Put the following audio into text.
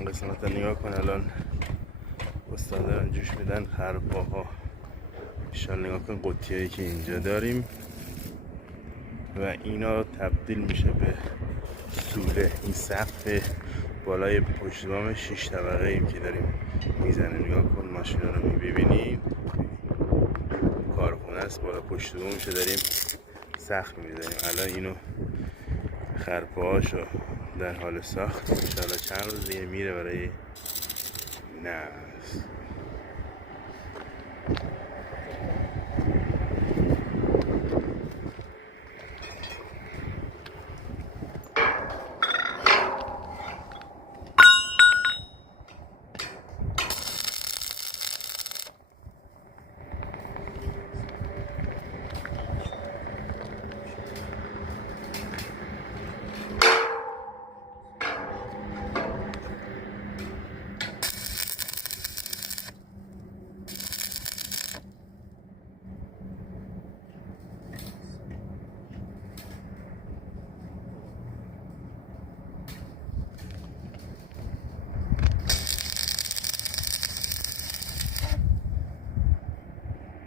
این قسمت رو نگاه کن. الان استاد دارن جوش میدن خرپاها. ایشان نگاه کن قطیه‌ای که اینجا داریم و اینا تبدیل میشه به سوله. این سقف بالای پشت بام 6 طبقه ایم که داریم میزنه. نگاه کن ماشینا رو میبینیم. کارخونه است، بالا پشت بامشو داریم سقف میزنیم. الان اینو خرپاهاشو در حال ساخت. انشاءالله چند روز دیگه میره برای نصب.